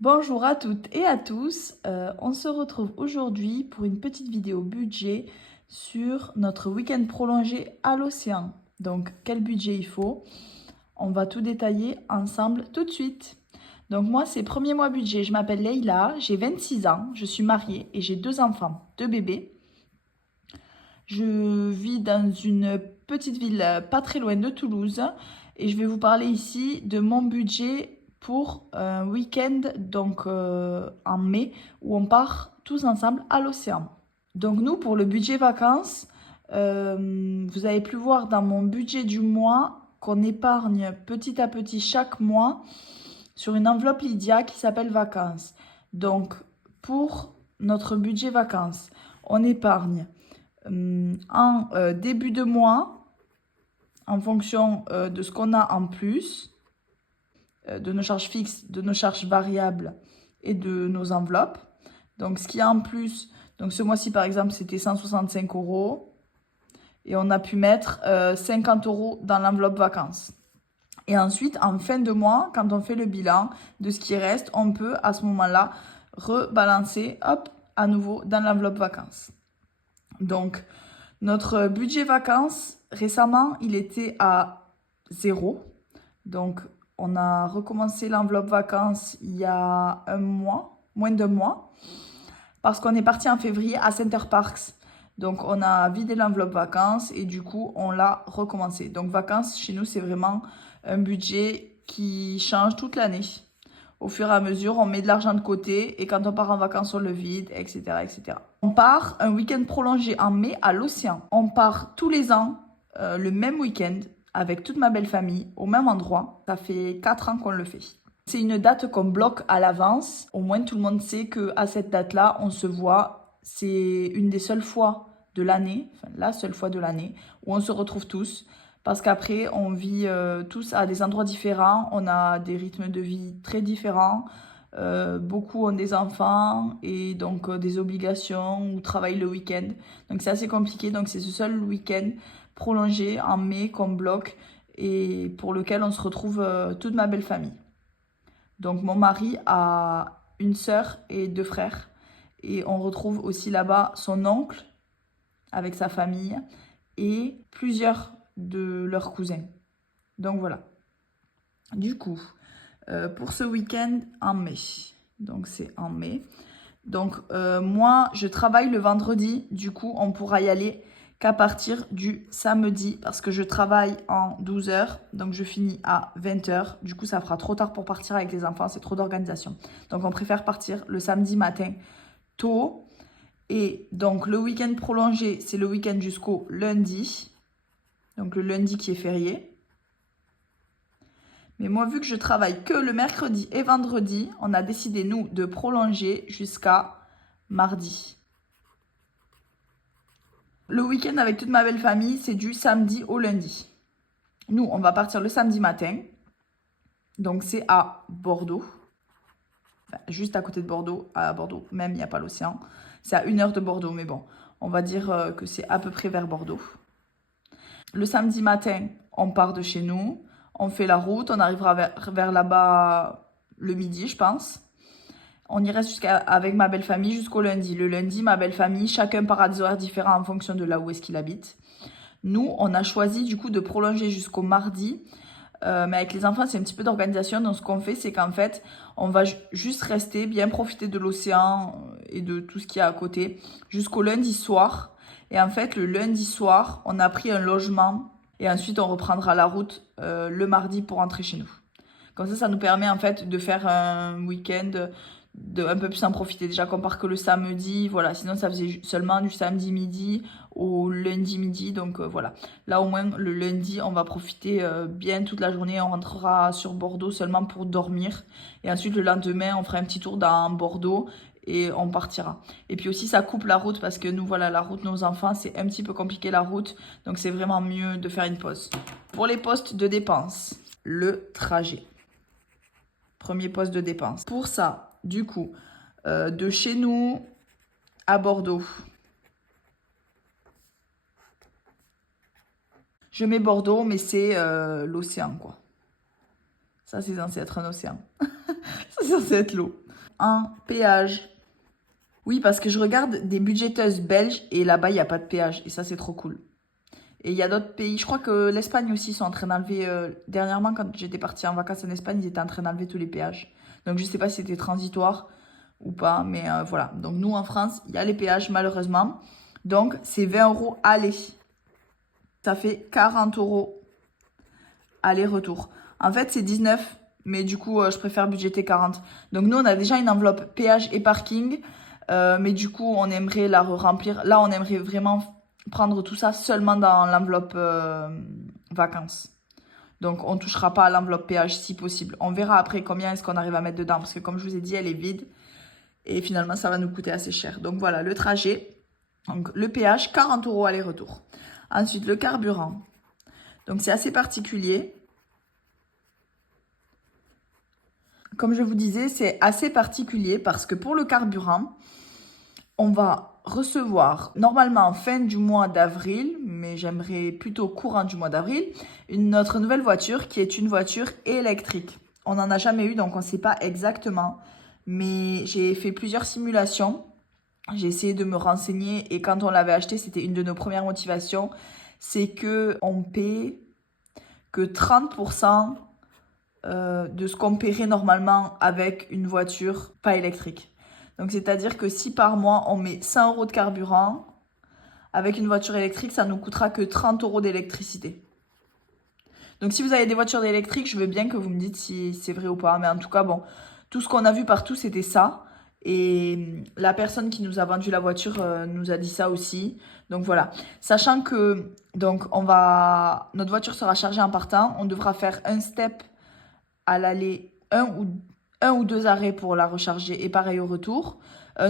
Bonjour à toutes et à tous, on se retrouve aujourd'hui pour une petite vidéo budget sur notre week-end prolongé à l'océan. Donc quel budget il faut? On va tout détailler ensemble tout de suite. Donc moi c'est premier mois budget, je m'appelle Leïla, j'ai 26 ans, je suis mariée et j'ai deux enfants, deux bébés. Je vis dans une petite ville pas très loin de Toulouse et je vais vous parler ici de mon budget pour un week-end en mai où on part tous ensemble à l'océan. Donc nous pour le budget vacances, vous avez pu voir dans mon budget du mois qu'on épargne petit à petit chaque mois sur une enveloppe Lydia qui s'appelle vacances. Donc pour notre budget vacances, on épargne en début de mois, en fonction de ce qu'on a en plus, de nos charges fixes, de nos charges variables et de nos enveloppes. Donc ce qu'il y a en plus, donc ce mois-ci par exemple c'était 165 € et on a pu mettre 50 € dans l'enveloppe vacances. Et ensuite, en fin de mois, quand on fait le bilan de ce qui reste, on peut à ce moment-là rebalancer, hop, à nouveau dans l'enveloppe vacances. Donc, notre budget vacances, récemment, il était à 0. Donc, on a recommencé l'enveloppe vacances il y a un mois, moins d'un mois, parce qu'on est parti en février à Center Parcs. Donc, on a vidé l'enveloppe vacances et du coup, on l'a recommencé. Donc, vacances, chez nous, c'est vraiment un budget qui change toute l'année. Au fur et à mesure, on met de l'argent de côté et quand on part en vacances, on le vide, etc., etc. On part un week-end prolongé en mai à l'océan. On part tous les ans le même week-end avec toute ma belle famille au même endroit. Ça fait 4 ans qu'on le fait. C'est une date qu'on bloque à l'avance. Au moins, tout le monde sait qu'à cette date-là, on se voit. C'est une des seules fois de l'année, enfin la seule fois de l'année, où on se retrouve tous. Parce qu'après, on vit tous à des endroits différents, on a des rythmes de vie très différents. Beaucoup ont des enfants et donc des obligations ou travaillent le week-end. Donc c'est assez compliqué. Donc c'est ce seul week-end prolongé en mai qu'on bloque et pour lequel on se retrouve toute ma belle famille. Donc mon mari a une sœur et deux frères. Et on retrouve aussi là-bas son oncle avec sa famille et plusieurs de leurs cousins. Donc voilà. Du coup, pour ce week-end en mai. Donc c'est en mai. Donc moi, je travaille le vendredi. Du coup, on pourra y aller qu'à partir du samedi parce que je travaille en 12 heures. Donc je finis à 20 heures. Du coup, ça fera trop tard pour partir avec les enfants. C'est trop d'organisation. Donc on préfère partir le samedi matin tôt. Et donc le week-end prolongé, c'est le week-end jusqu'au lundi. Donc le lundi qui est férié. Mais moi, vu que je travaille que le mercredi et vendredi, on a décidé, nous, de prolonger jusqu'à mardi. Le week-end avec toute ma belle famille, c'est du samedi au lundi. Nous, on va partir le samedi matin. Donc, c'est à Bordeaux. Enfin, juste à côté de Bordeaux. À Bordeaux, même, il n'y a pas l'océan. C'est à 1 heure de Bordeaux, mais bon, on va dire que c'est à peu près vers Bordeaux. Le samedi matin, on part de chez nous. On fait la route. On arrivera vers là-bas le midi, je pense. On y reste avec ma belle famille jusqu'au lundi. Le lundi, ma belle famille, chacun part à des horaires différents en fonction de là où est-ce qu'il habite. Nous, on a choisi du coup de prolonger jusqu'au mardi. Mais avec les enfants, c'est un petit peu d'organisation. Donc, ce qu'on fait, c'est qu'en fait, on va juste rester, bien profiter de l'océan et de tout ce qu'il y a à côté jusqu'au lundi soir. Et en fait, le lundi soir, on a pris un logement et ensuite, on reprendra la route le mardi pour rentrer chez nous. Comme ça nous permet en fait de faire un week-end, de un peu plus en profiter. Déjà qu'on part que le samedi, voilà. Sinon, ça faisait seulement du samedi midi au lundi midi. Donc voilà. Là, au moins, le lundi, on va profiter bien toute la journée. On rentrera sur Bordeaux seulement pour dormir. Et ensuite, le lendemain, on fera un petit tour dans Bordeaux et on partira. Et puis aussi, ça coupe la route parce que nous, voilà, la route, nos enfants, c'est un petit peu compliqué la route. Donc, c'est vraiment mieux de faire une pause. Pour les postes de dépenses, le trajet. Premier poste de dépense. Pour ça, du coup, de chez nous à Bordeaux, je mets Bordeaux, mais c'est l'océan, quoi. Ça, c'est censé être un océan. Ça, c'est censé être l'eau. un péage. Oui, parce que je regarde des budgéteuses belges et là-bas, il n'y a pas de péage. Et ça, c'est trop cool. Et il y a d'autres pays. Je crois que l'Espagne aussi sont en train d'enlever. Dernièrement, quand j'étais partie en vacances en Espagne, ils étaient en train d'enlever tous les péages. Donc, je ne sais pas si c'était transitoire ou pas. Mais voilà. Donc, nous, en France, il y a les péages, malheureusement. Donc, c'est 20 € aller. Ça fait 40 € aller-retour. En fait, c'est 19. Mais du coup, je préfère budgéter 40. Donc, nous, on a déjà une enveloppe péage et parking. Mais du coup, on aimerait la remplir. Là, on aimerait vraiment prendre tout ça seulement dans l'enveloppe vacances. Donc, on ne touchera pas à l'enveloppe péage si possible. On verra après combien est-ce qu'on arrive à mettre dedans. Parce que comme je vous ai dit, elle est vide. Et finalement, ça va nous coûter assez cher. Donc, voilà, le trajet. Donc, le péage, 40 € aller-retour. Ensuite, le carburant. Donc, c'est assez particulier. Comme je vous disais, c'est assez particulier parce que pour le carburant, on va recevoir normalement en fin du mois d'avril, mais j'aimerais plutôt courant du mois d'avril, notre nouvelle voiture qui est une voiture électrique. On n'en a jamais eu, donc on ne sait pas exactement. Mais j'ai fait plusieurs simulations. J'ai essayé de me renseigner et quand on l'avait acheté, c'était une de nos premières motivations. C'est qu'on paie que 30% de ce qu'on paierait normalement avec une voiture pas électrique. Donc, c'est-à-dire que si par mois, on met 100 € de carburant, avec une voiture électrique, ça nous coûtera que 30 € d'électricité. Donc, si vous avez des voitures électriques, je veux bien que vous me dites si c'est vrai ou pas. Mais en tout cas, bon, tout ce qu'on a vu partout, c'était ça. Et la personne qui nous a vendu la voiture nous a dit ça aussi. Donc, voilà. Sachant que notre voiture sera chargée en partant. On devra faire un step à l'aller, un ou deux arrêts pour la recharger et pareil au retour.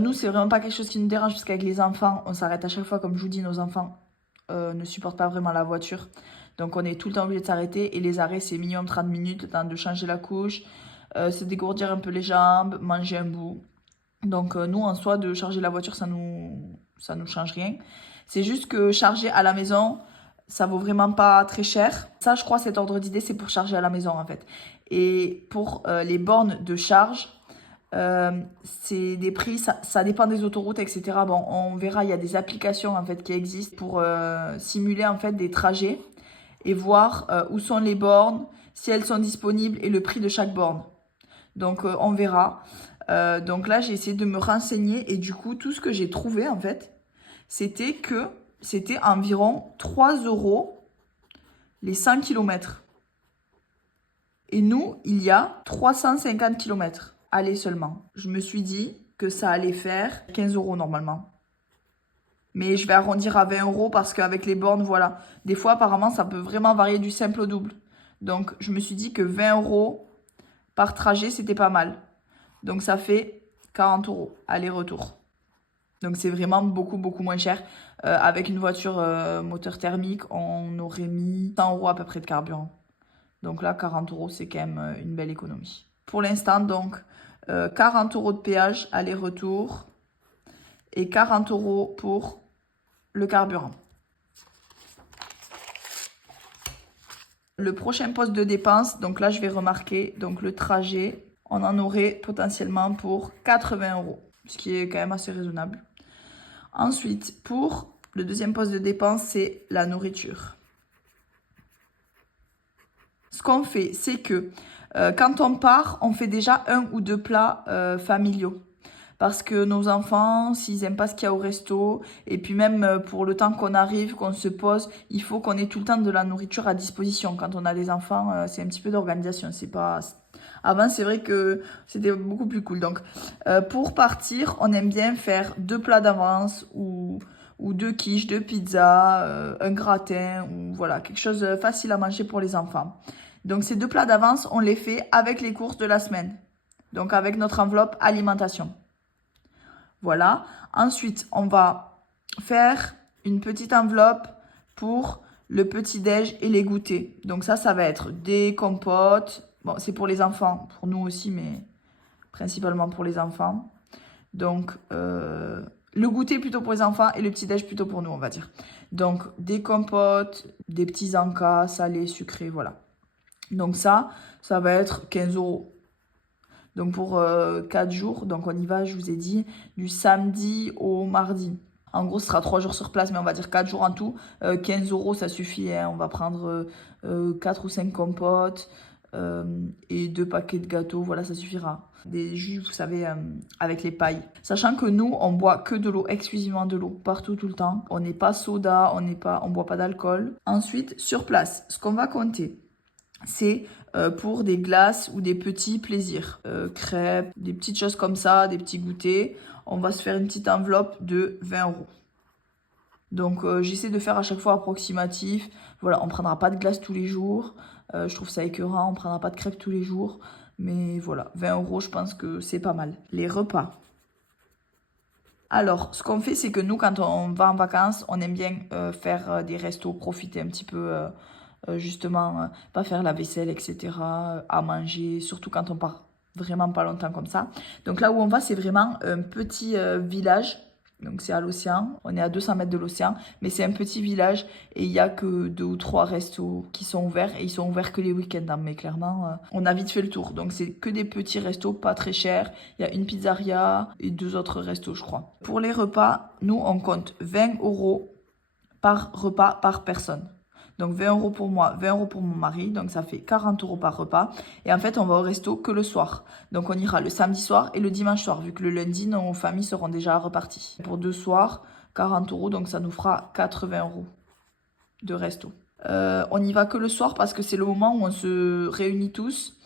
Nous, c'est vraiment pas quelque chose qui nous dérange parce qu'avec les enfants, on s'arrête à chaque fois. Comme je vous dis, nos enfants ne supportent pas vraiment la voiture. Donc, on est tout le temps obligé de s'arrêter. Et les arrêts, c'est minimum 30 minutes, le temps de changer la couche, se dégourdir un peu les jambes, manger un bout. Donc, nous, en soi, de charger la voiture, ça nous change rien. C'est juste que charger à la maison, ça vaut vraiment pas très cher. Ça, je crois, cet ordre d'idée, c'est pour charger à la maison, en fait. Et pour les bornes de charge, c'est des prix, ça dépend des autoroutes, etc. Bon, on verra, il y a des applications, en fait, qui existent pour simuler, en fait, des trajets et voir où sont les bornes, si elles sont disponibles et le prix de chaque borne. Donc, on verra. Donc là, j'ai essayé de me renseigner et du coup, tout ce que j'ai trouvé, en fait, c'était environ 3 € les 100 km. Et nous, il y a 350 km. Aller seulement. Je me suis dit que ça allait faire 15 € normalement. Mais je vais arrondir à 20 € parce qu'avec les bornes, voilà. Des fois, apparemment, ça peut vraiment varier du simple au double. Donc, je me suis dit que 20 € par trajet, c'était pas mal. Donc, ça fait 40 € aller-retour. Donc, c'est vraiment beaucoup, beaucoup moins cher. Avec une voiture moteur thermique, on aurait mis 100 € à peu près de carburant. Donc là, 40 € c'est quand même une belle économie. Pour l'instant, donc, 40 € de péage aller-retour et 40 € pour le carburant. Le prochain poste de dépense, donc là, je vais remarquer, donc le trajet, on en aurait potentiellement pour 80 €, ce qui est quand même assez raisonnable. Ensuite, pour le deuxième poste de dépense, c'est la nourriture. Ce qu'on fait, c'est que quand on part, on fait déjà 1 ou 2 plats familiaux. Parce que nos enfants, s'ils n'aiment pas ce qu'il y a au resto, et puis même pour le temps qu'on arrive, qu'on se pose, il faut qu'on ait tout le temps de la nourriture à disposition. Quand on a des enfants, c'est un petit peu d'organisation. C'est pas... Avant, c'est vrai que c'était beaucoup plus cool. Donc, pour partir, on aime bien faire 2 plats d'avance ou 2 quiches, 2 pizzas, un gratin, ou voilà, quelque chose de facile à manger pour les enfants. Donc, ces 2 plats d'avance, on les fait avec les courses de la semaine. Donc, avec notre enveloppe alimentation. Voilà. Ensuite, on va faire une petite enveloppe pour le petit-déj et les goûters. Donc, ça va être des compotes. Bon, c'est pour les enfants, pour nous aussi, mais principalement pour les enfants. Donc, le goûter plutôt pour les enfants et le petit-déj plutôt pour nous, on va dire. Donc, des compotes, des petits encas, salés, sucrés, voilà. Donc ça va être 15 €. Donc pour 4 jours, donc on y va, je vous ai dit, du samedi au mardi. En gros, ce sera 3 jours sur place, mais on va dire 4 jours en tout. 15 euros, ça suffit, hein. On va prendre 4 ou 5 compotes et 2 paquets de gâteaux, voilà, ça suffira. Des jus, vous savez, avec les pailles. Sachant que nous, on boit que de l'eau, exclusivement de l'eau, partout, tout le temps. On n'est pas soda, on boit pas d'alcool. Ensuite, sur place, ce qu'on va compter, c'est pour des glaces ou des petits plaisirs. Crêpes, des petites choses comme ça, des petits goûters. On va se faire une petite enveloppe de 20 euros. Donc j'essaie de faire à chaque fois approximatif. Voilà, on ne prendra pas de glace tous les jours. Je trouve ça écœurant, on ne prendra pas de crêpes tous les jours. Mais voilà, 20 euros, je pense que c'est pas mal. Les repas. Alors, ce qu'on fait, c'est que nous, quand on va en vacances, on aime bien faire des restos, profiter un petit peu, justement, pas faire la vaisselle, etc., à manger, surtout quand on part vraiment pas longtemps comme ça. Donc là où on va, c'est vraiment un petit village. Donc c'est à l'océan, on est à 200 mètres de l'océan, mais c'est un petit village et il n'y a que 2 ou 3 restos qui sont ouverts et ils sont ouverts que les week-ends. Hein, mais clairement, on a vite fait le tour. Donc c'est que des petits restos pas très chers. Il y a une pizzeria et 2 autres restos, je crois. Pour les repas, nous on compte 20 euros par repas par personne. Donc 20 euros pour moi, 20 euros pour mon mari, donc ça fait 40 euros par repas. Et en fait, on va au resto que le soir. Donc on ira le samedi soir et le dimanche soir, vu que le lundi, nos familles seront déjà reparties. Pour 2 soirs, 40 euros, donc ça nous fera 80 euros de resto. On y va que le soir parce que c'est le moment où on se réunit tous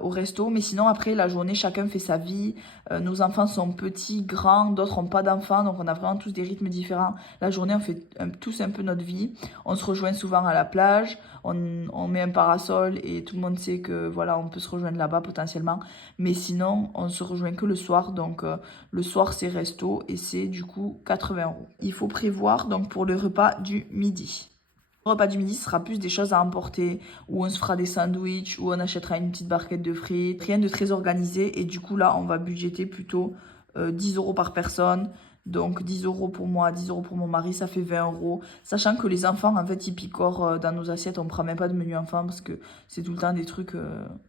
au resto. Mais sinon, après, la journée, chacun fait sa vie. Nos enfants sont petits, grands, d'autres n'ont pas d'enfants. Donc, on a vraiment tous des rythmes différents. La journée, on fait tous un peu notre vie. On se rejoint souvent à la plage. On met un parasol et tout le monde sait que voilà, on peut se rejoindre là-bas potentiellement. Mais sinon, on se rejoint que le soir. Donc, le soir, c'est resto et c'est du coup 80 euros. Il faut prévoir donc pour le repas du midi. Le repas du midi, ce sera plus des choses à emporter, où on se fera des sandwichs, où on achètera une petite barquette de frites. Rien de très organisé. Et du coup, là, on va budgéter plutôt 10 euros par personne. Donc 10 euros pour moi, 10 euros pour mon mari, ça fait 20 euros. Sachant que les enfants, en fait, ils picorent dans nos assiettes. On ne prend même pas de menu enfant parce que c'est tout le temps des trucs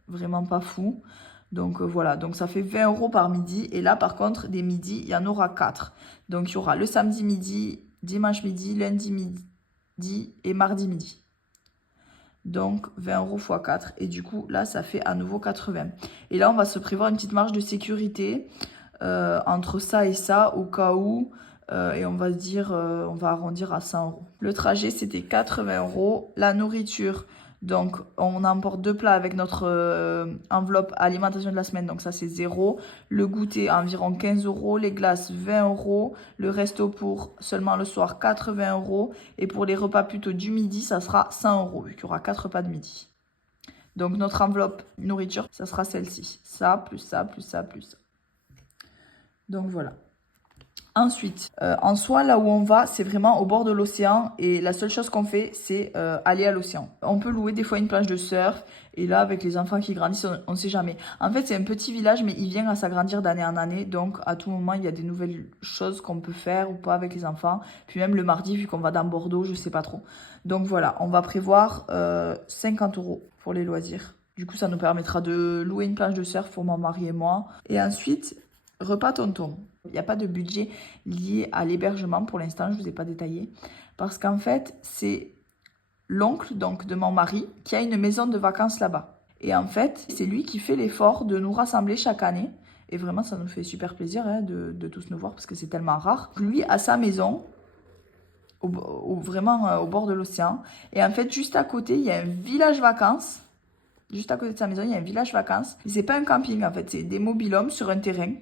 vraiment pas fous. Donc voilà, donc ça fait 20 euros par midi. Et là, par contre, des midis, il y en aura 4. Donc il y aura le samedi midi, dimanche midi, lundi midi et mardi midi. Donc 20 euros x 4. Et du coup, là, ça fait à nouveau 80. Et là, on va se prévoir une petite marge de sécurité entre ça et ça, au cas où. Et on va se dire, on va arrondir à 100 euros. Le trajet, c'était 80 euros. La nourriture, donc on emporte 2 plats avec notre enveloppe alimentation de la semaine. Donc ça, c'est 0. Le goûter, environ 15 euros. Les glaces, 20 euros. Le resto pour seulement le soir, 80 euros. Et pour les repas plutôt du midi, ça sera 100 euros, vu qu'il y aura 4 repas de midi. Donc notre enveloppe nourriture, ça sera celle-ci. Ça, plus ça, plus ça, plus ça. Donc voilà. Ensuite, en soi, là où on va, c'est vraiment au bord de l'océan. Et la seule chose qu'on fait, c'est aller à l'océan. On peut louer des fois une plage de surf. Et là, avec les enfants qui grandissent, on ne sait jamais. En fait, c'est un petit village, mais il vient à s'agrandir d'année en année. Donc, à tout moment, il y a des nouvelles choses qu'on peut faire ou pas avec les enfants. Puis même le mardi, vu qu'on va dans Bordeaux, je ne sais pas trop. Donc voilà, on va prévoir 50 euros pour les loisirs. Du coup, ça nous permettra de louer une plage de surf pour mon mari et moi. Et ensuite, repas tonton. Il n'y a pas de budget lié à l'hébergement pour l'instant, je ne vous ai pas détaillé. Parce qu'en fait, c'est l'oncle donc de mon mari qui a une maison de vacances là-bas. Et en fait, c'est lui qui fait l'effort de nous rassembler chaque année. Et vraiment, ça nous fait super plaisir hein, de tous nous voir parce que c'est tellement rare. Lui a sa maison, vraiment au bord de l'océan. Et en fait, juste à côté, il y a un village vacances. Juste à côté de sa maison, il y a un village vacances. Et c'est pas un camping en fait, c'est des mobil-homes sur un terrain.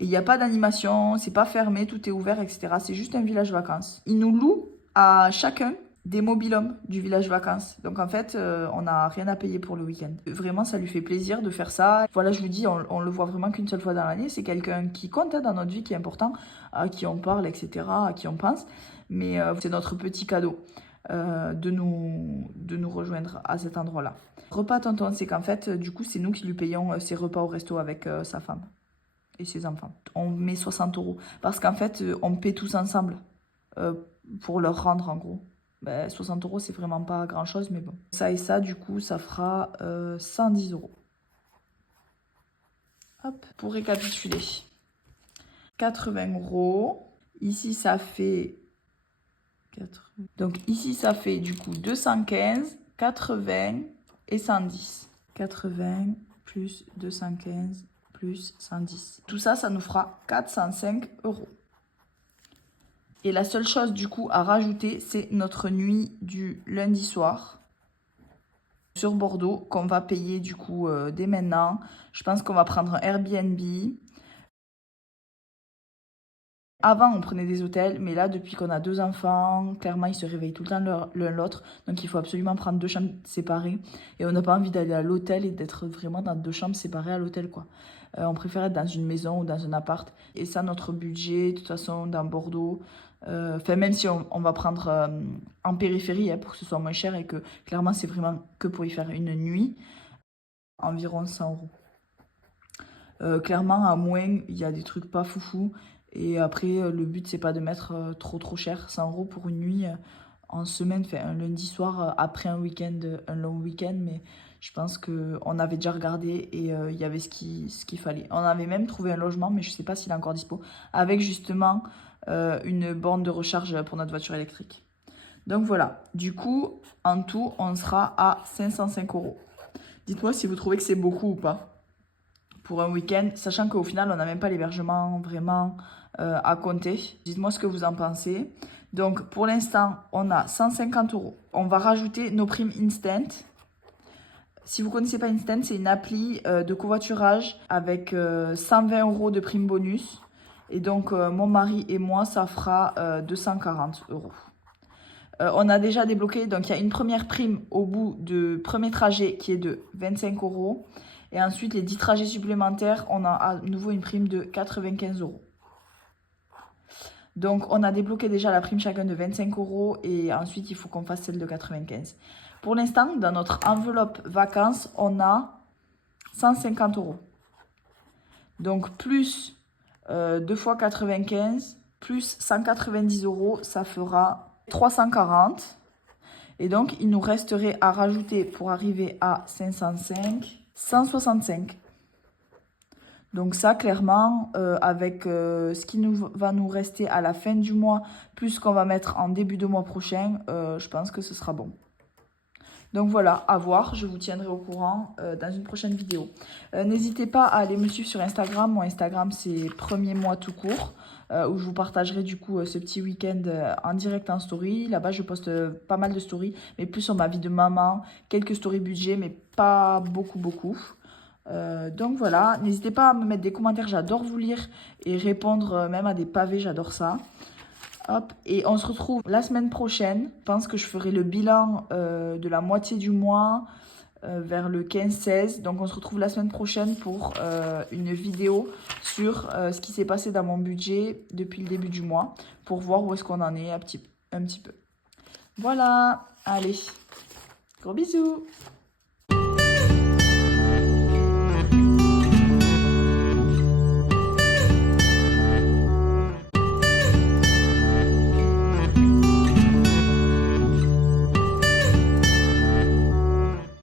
Et il n'y a pas d'animation, c'est pas fermé, tout est ouvert, etc. C'est juste un village vacances. Ils nous louent à chacun des mobil-homes du village vacances. Donc en fait, on n'a rien à payer pour le week-end. Vraiment, ça lui fait plaisir de faire ça. Voilà, je vous dis, on le voit vraiment qu'une seule fois dans l'année. C'est quelqu'un qui compte hein, dans notre vie, qui est important, à qui on parle, etc., à qui on pense. Mais c'est notre petit cadeau de nous rejoindre à cet endroit-là. Repas tonton, c'est qu'en fait, du coup, c'est nous qui lui payons ses repas au resto avec sa femme et ses enfants. On met 60 euros parce qu'en fait, on paie tous ensemble pour leur rendre en gros. Ben, 60 euros, c'est vraiment pas grand chose, mais bon. Ça et ça, du coup, ça fera 110 euros. Hop, pour récapituler. 80 €. Ici, ça fait... 80. Donc ici, ça fait du coup 215, 80 et 110. 80 plus 215 plus 110. Tout ça, ça nous fera 405 €. Et la seule chose du coup à rajouter, c'est notre nuit du lundi soir sur Bordeaux qu'on va payer du coup dès maintenant. Je pense qu'on va prendre un Airbnb. Avant, on prenait des hôtels, mais là, depuis qu'on a 2 enfants, clairement, ils se réveillent tout le temps l'un l'autre. Donc, il faut absolument prendre 2 chambres séparées. Et on n'a pas envie d'aller à l'hôtel et d'être vraiment dans 2 chambres séparées à l'hôtel, quoi. On préfère être dans une maison ou dans un appart. Et ça, notre budget, de toute façon, dans Bordeaux, enfin, même si on va prendre en périphérie pour que ce soit moins cher et que, clairement, c'est vraiment que pour y faire une nuit, environ 100 €. Clairement, à moins, il y a des trucs pas foufou. Et après, le but, c'est pas de mettre trop cher. 100 € pour une nuit en semaine, enfin, un lundi soir, après un week-end, un long week-end. Mais je pense qu'on avait déjà regardé et il y avait ce qu'il fallait. On avait même trouvé un logement, mais je sais pas s'il est encore dispo, avec justement une borne de recharge pour notre voiture électrique. Donc voilà, du coup, en tout, on sera à 505 €. Dites-moi si vous trouvez que c'est beaucoup ou pas pour un week-end, sachant qu'au final, on n'a même pas l'hébergement vraiment à compter. Dites-moi ce que vous en pensez. Donc, pour l'instant, on a 150 €. On va rajouter nos primes Instant. Si vous ne connaissez pas Instant, c'est une appli de covoiturage avec 120 € de prime bonus. Et donc, mon mari et moi, ça fera 240 €. On a déjà débloqué, donc il y a une première prime au bout du premier trajet qui est de 25 €. Et ensuite, les 10 trajets supplémentaires, on a à nouveau une prime de 95 €. Donc, on a débloqué déjà la prime chacun de 25 € et ensuite, il faut qu'on fasse celle de 95. Pour l'instant, dans notre enveloppe vacances, on a 150 €. Donc, plus 2 fois 95, plus 190 €, ça fera 340. Et donc, il nous resterait à rajouter pour arriver à 505, 165. Donc ça, clairement, avec ce qui va nous rester à la fin du mois, plus ce qu'on va mettre en début de mois prochain, je pense que ce sera bon. Donc voilà, à voir, je vous tiendrai au courant dans une prochaine vidéo. N'hésitez pas à aller me suivre sur Instagram. Mon Instagram, c'est Premier Mois tout court, où je vous partagerai du coup ce petit week-end en direct en story. Là-bas, je poste pas mal de stories, mais plus sur ma vie de maman, quelques stories budget, mais pas beaucoup. Donc voilà, n'hésitez pas à me mettre des commentaires, j'adore vous lire et répondre même à des pavés, j'adore ça. Hop, et on se retrouve la semaine prochaine. Je pense que je ferai le bilan de la moitié du mois vers le 15-16. Donc on se retrouve la semaine prochaine pour une vidéo sur ce qui s'est passé dans mon budget depuis le début du mois, pour voir où est-ce qu'on en est un petit peu. Voilà, allez, gros bisous.